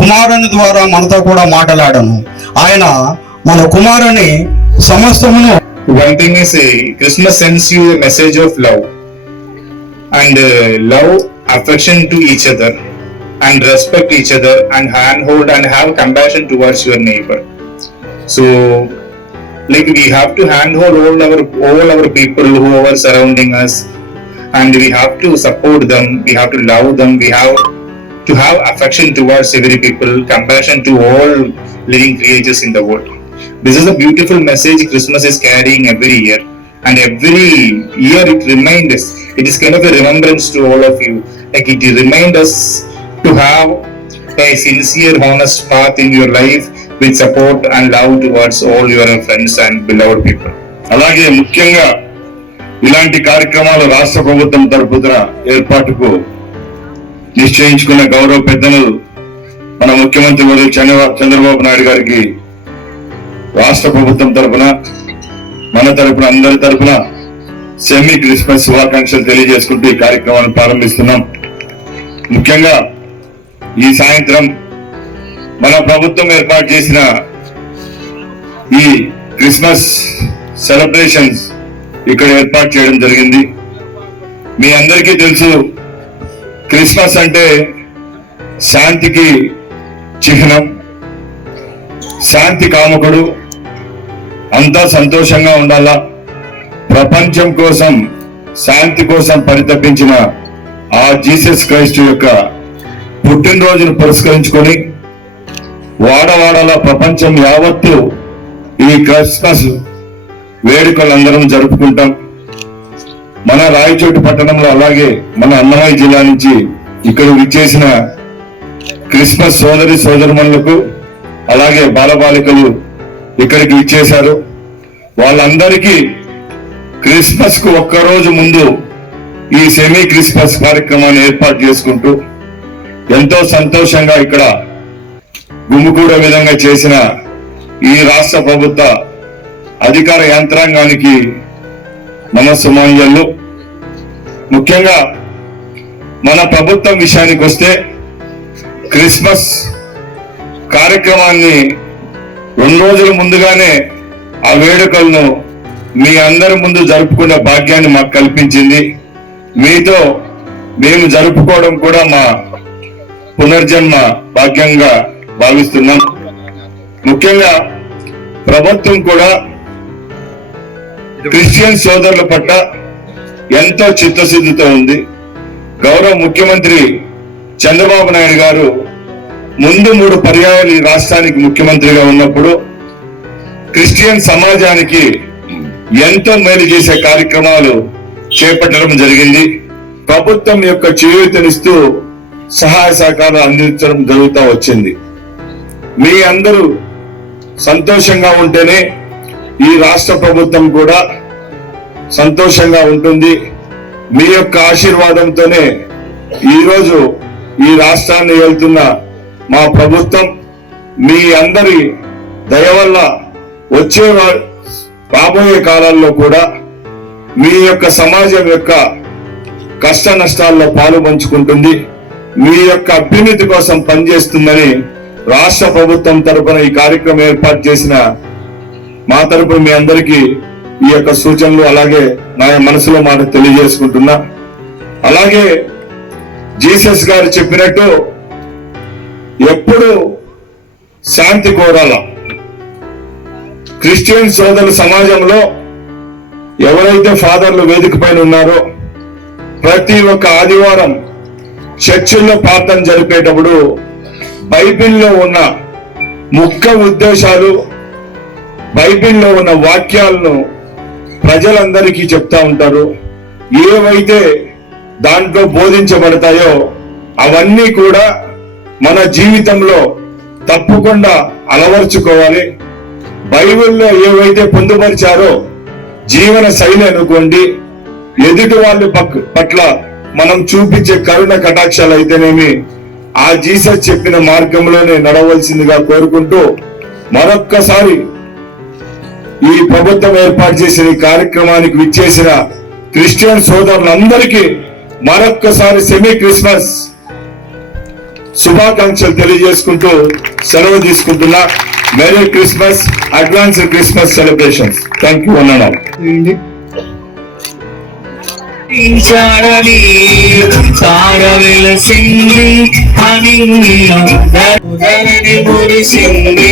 కుమారుని ద్వారా మనతో కూడా మాట్లాడను ఆయన మన కుమారుని సమస్తమును One thing is, uh, Christmas sends you a message of love and uh, love, affection to each other, and respect each other, and handhold and have compassion towards your neighbor. So, like we have to handhold all our all our people who are surrounding us, and we have to support them. We have to love them. We have to have affection towards every people, compassion to all living creatures in the world. This is a beautiful message Christmas is carrying every year. And every year it reminds us, it is kind of a remembrance to all of you. Like it reminds us to have a sincere, honest path in your life with support and love towards all your friends and beloved people. అలాగే ముఖ్యంగా ఇలాంటి కార్యక్రమాలు రాష్ట్ర ప్రభుత్వం తరపున ఏర్పాటుకు నిశ్చయించుకున్న గౌరవ పెద్దలు మన ముఖ్యమంత్రి వర్యులు చంద్ర చంద్రబాబు నాయుడు గారికి రాష్ట్ర ప్రభుత్వం తరపున మన తరపున అందరి తరపున సెమీ క్రిస్మస్ శుభాకాంక్షలు తెలియజేసుకుంటూ ఈ కార్యక్రమాన్ని ప్రారంభిస్తున్నాం. ముఖ్యంగా ఈ సాయంత్రం మన ప్రభుత్వం ఏర్పాటు చేసిన ఈ క్రిస్మస్ సెలబ్రేషన్స్ ఇక్కడ ఏర్పాటు చేయడం జరిగింది. మీ అందరికీ తెలుసు క్రిస్మస్ అంటే శాంతికి చిహ్నం శాంతి కాముకుడు. అంతా సంతోషంగా ఉండాలా? ప్రపంచం కోసం శాంతి కోసం పరితపించిన ఆ జీసస్ క్రైస్ట్ యొక్క పుట్టినరోజును పురస్కరించుకొని వాడవాడల ప్రపంచం యావత్తు ఈ క్రిస్మస్ వేడుకలందరం జరుపుకుంటాం. మన రాయచోటి పట్టణంలో అలాగే మన అన్నమయ్య జిల్లా నుంచి ఇక్కడ విచ్చేసిన క్రిస్మస్ సోదరి సోదరుమణులకు అలాగే బాలబాలికలు ఇక్కడికి విచ్చేశారు. వాళ్ళందరికీ క్రిస్మస్కు ఒక్కరోజు ముందు ఈ సెమీ క్రిస్మస్ కార్యక్రమాన్ని ఏర్పాటు చేసుకుంటూ ఎంతో సంతోషంగా ఇక్కడ గుమ్ముకూడే విధంగా చేసిన ఈ రాష్ట్ర ప్రభుత్వ అధికార యంత్రాంగానికి మనస్సుమాన్యాలు ముఖ్యంగా మన ప్రభుత్వం విషయానికి వస్తే క్రిస్మస్ కార్యక్రమాన్ని రెండు రోజుల ముందుగానే ఆ వేడుకలను మీ అందరి ముందు జరుపుకునే భాగ్యాన్ని మాకు కల్పించింది. మీతో మేము జరుపుకోవడం కూడా మా పునర్జన్మ భాగ్యంగా భావిస్తున్నాం. ముఖ్యంగా ప్రభుత్వం కూడా క్రిస్టియన్ సోదరుల పట్ల ఎంతో చిత్తశుద్ధితో ఉంది. గౌరవ ముఖ్యమంత్రి చంద్రబాబు నాయుడు గారు ముందు మూడు పర్యాయాలు ఈ రాష్ట్రానికి ముఖ్యమంత్రిగా ఉన్నప్పుడు క్రిస్టియన్ సమాజానికి ఎంతో మేలు చేసే కార్యక్రమాలు చేపట్టడం జరిగింది. ప్రభుత్వం యొక్క చేయూతనిస్తూ సహాయ సహకారాలు అందించడం జరుగుతూ వచ్చింది. మీ అందరూ సంతోషంగా ఉంటేనే ఈ రాష్ట్ర ప్రభుత్వం కూడా సంతోషంగా ఉంటుంది. మీ యొక్క ఆశీర్వాదంతోనే ఈరోజు ఈ రాష్ట్రాన్ని వెళ్తున్న మా ప్రభుత్వం మీ అందరి దయ వల్ల వచ్చే రాబోయే కాలాల్లో కూడా మీ యొక్క సమాజం యొక్క కష్ట నష్టాల్లో పాలు పంచుకుంటుంది. మీ యొక్క అభ్యున్నతి కోసం పనిచేస్తుందని రాష్ట్ర ప్రభుత్వం తరపున ఈ కార్యక్రమం ఏర్పాటు చేసిన మా తరపున మీ అందరికీ ఈ యొక్క సూచనలు అలాగే నా మనసులో మాట తెలియజేసుకుంటున్నా. అలాగే జీసస్ గారు చెప్పినట్టు ఎప్పుడు శాంతి కోరాల. క్రిస్టియన్ సోదరుల సమాజంలో ఎవరైతే ఫాదర్లు వేదిక పైన ఉన్నారో ప్రతి ఒక్క ఆదివారం చర్చిల్లో ప్రార్థన జరిపేటప్పుడు బైబిల్లో ఉన్న ముఖ్య ఉద్దేశాలు బైబిల్లో ఉన్న వాక్యాలను ప్రజలందరికీ చెప్తా ఉంటారు. ఏవైతే దాంట్లో బోధించబడతాయో అవన్నీ కూడా మన జీవితంలో తప్పకుండా అలవర్చుకోవాలి. బైబిల్లో ఏవైతే పొందుపరిచారో జీవన శైలి అనుకోండి ఎదుటి వాళ్ళ పక్- పట్ల మనం చూపించే కరుణ కటాక్షాలు అయితేనేమి ఆ జీసస్ చెప్పిన మార్గంలోనే నడవలసిందిగా కోరుకుంటూ మరొక్కసారి ఈ ప్రభుత్వం ఏర్పాటు చేసిన ఈ కార్యక్రమానికి విచ్చేసిన క్రిస్టియన్ సోదరులందరికీ మరొక్కసారి సెమీ క్రిస్మస్ శుభాకాంక్షలు తెలియజేసుకుంటూ సెలవు తీసుకుంటున్నా. Merry Christmas advance Christmas celebrations thank you అన్నాడు చాడని తార వెలసింది అని ధరణి మురిసింది.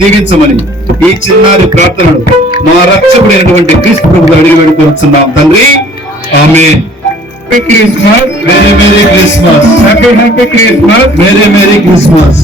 దీవించమని ఈ చిన్నారి ప్రార్థనను మా రక్షకుడైనటువంటి క్రీస్తు ప్రభు అడిగి పెడుతున్నాం తండ్రి ఆమె Christmas merry merry Christmas happy happy Christmas merry merry Christmas